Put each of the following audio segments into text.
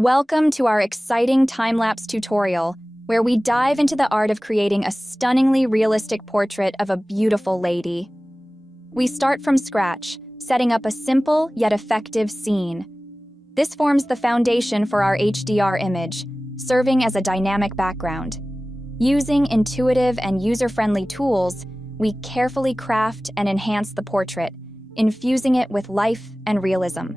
Welcome to our exciting time-lapse tutorial, where we dive into the art of creating a stunningly realistic portrait of a beautiful lady. We start from scratch, setting up a simple yet effective scene. This forms the foundation for our HDR image, serving as a dynamic background. Using intuitive and user-friendly tools, we carefully craft and enhance the portrait, infusing it with life and realism.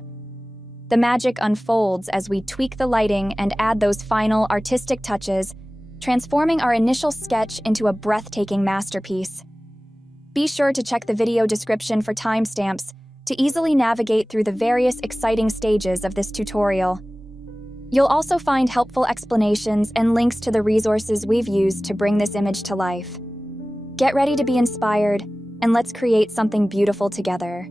The magic unfolds as we tweak the lighting and add those final artistic touches, transforming our initial sketch into a breathtaking masterpiece. Be sure to check the video description for timestamps to easily navigate through the various exciting stages of this tutorial. You'll also find helpful explanations and links to the resources we've used to bring this image to life. Get ready to be inspired, and let's create something beautiful together.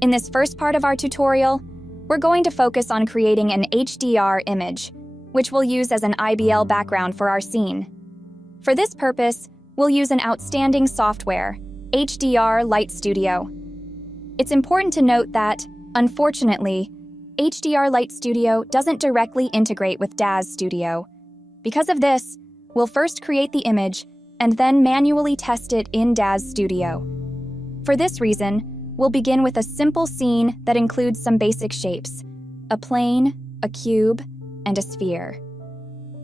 In this first part of our tutorial, we're going to focus on creating an HDR image, which we'll use as an IBL background for our scene. For this purpose, we'll use an outstanding software, HDR Light Studio. It's important to note that, unfortunately, HDR Light Studio doesn't directly integrate with Daz Studio. Because of this, we'll first create the image and then manually test it in Daz Studio. For this reason, we'll begin with a simple scene that includes some basic shapes: a plane, a cube, and a sphere.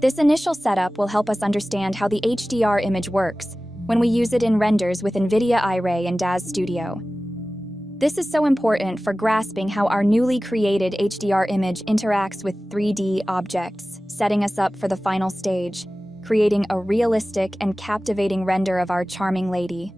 This initial setup will help us understand how the HDR image works when we use it in renders with NVIDIA IRay and Daz Studio. This is so important for grasping how our newly created HDR image interacts with 3D objects, setting us up for the final stage, creating a realistic and captivating render of our charming lady.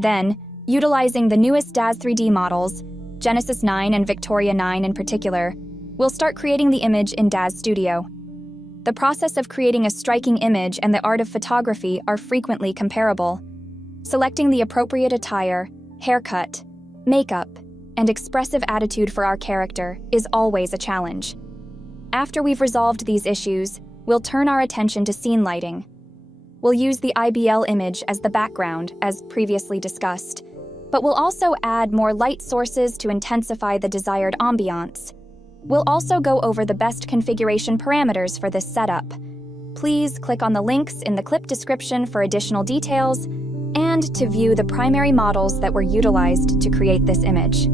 Then, utilizing the newest Daz3d models, Genesis 9 and Victoria 9 in particular, we'll start creating the image in Daz Studio. The process of creating a striking image and the art of photography are frequently comparable. Selecting the appropriate attire, haircut, makeup, and expressive attitude for our character is always a challenge. After we've resolved these issues, we'll turn our attention to scene lighting. We'll use the IBL image as the background, as previously discussed, but we'll also add more light sources to intensify the desired ambiance. We'll also go over the best configuration parameters for this setup. Please click on the links in the clip description for additional details, and to view the primary models that were utilized to create this image.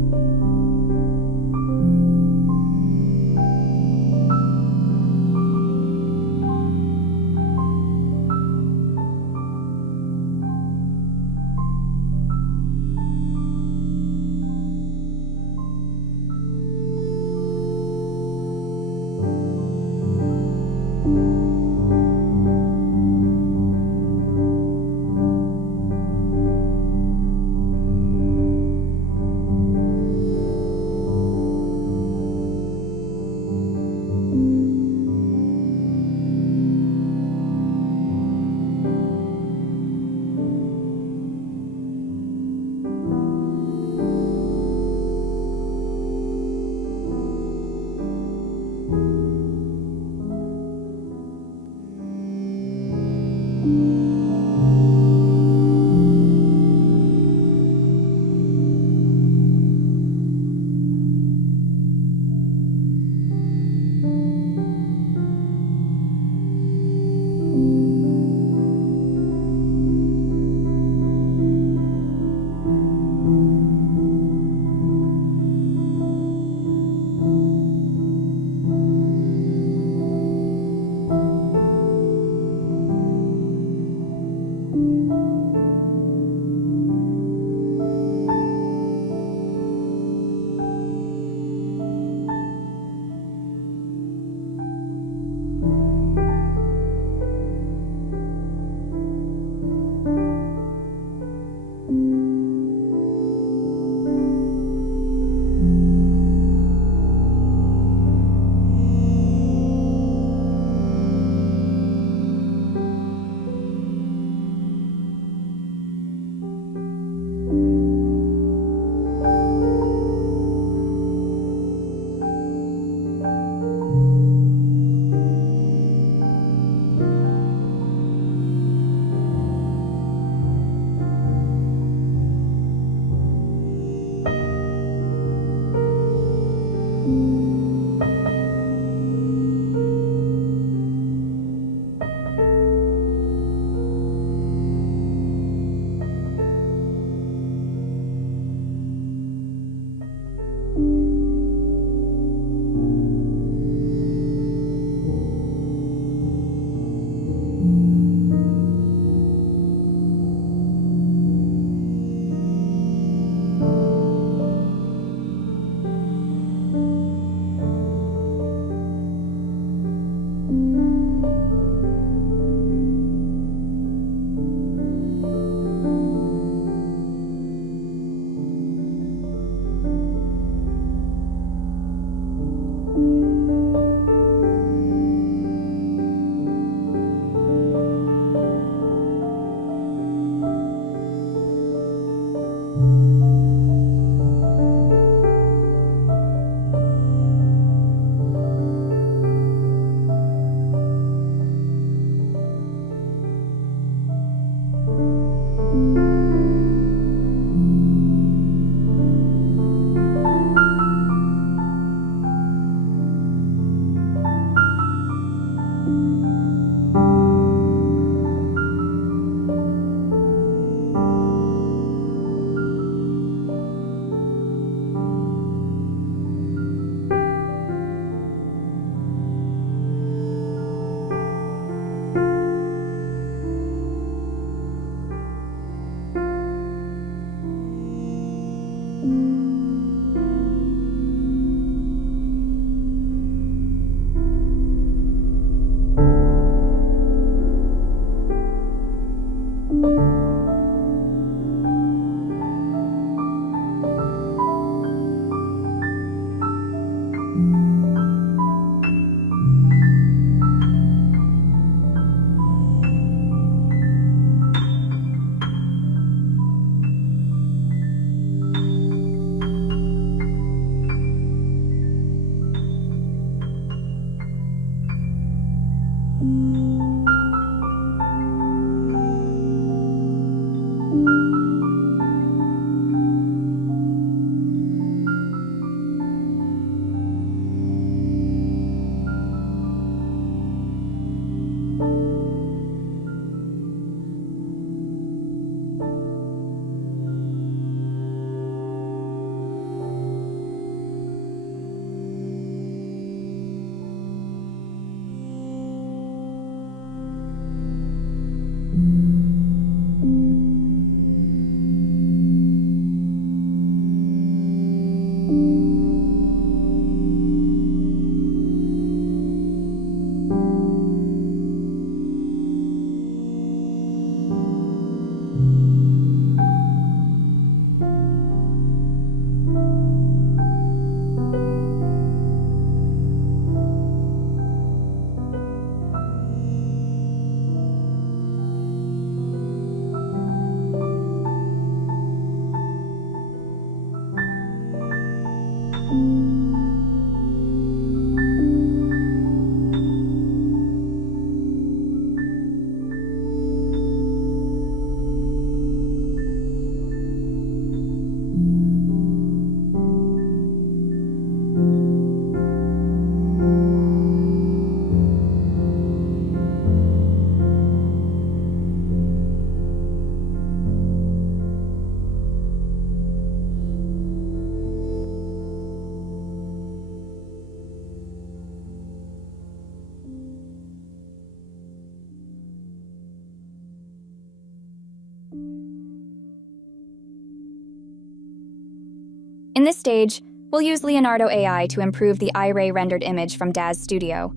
In this stage, we'll use Leonardo AI to improve the IRay rendered image from Daz Studio.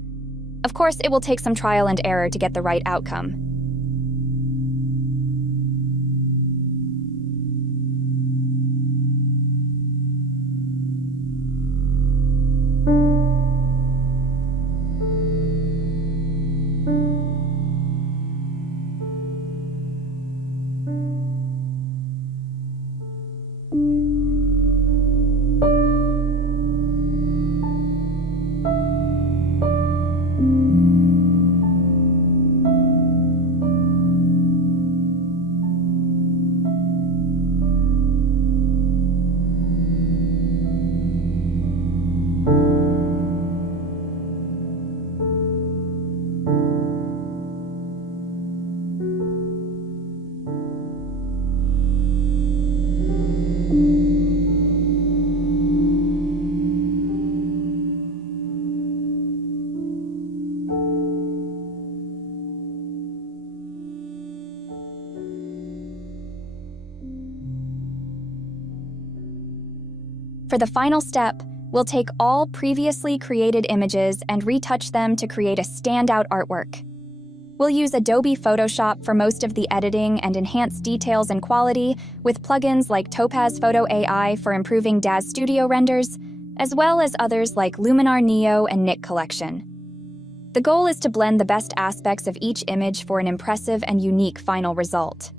Of course, it will take some trial and error to get the right outcome. For the final step, we'll take all previously created images and retouch them to create a standout artwork. We'll use Adobe Photoshop for most of the editing and enhance details and quality, with plugins like Topaz Photo AI for improving Daz Studio renders, as well as others like Luminar Neo and nikcollection. The goal is to blend the best aspects of each image for an impressive and unique final result.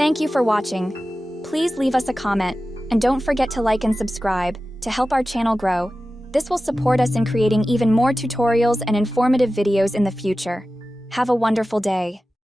Thank you for watching. Please leave us a comment, and don't forget to like and subscribe to help our channel grow. This will support us in creating even more tutorials and informative videos in the future. Have a wonderful day.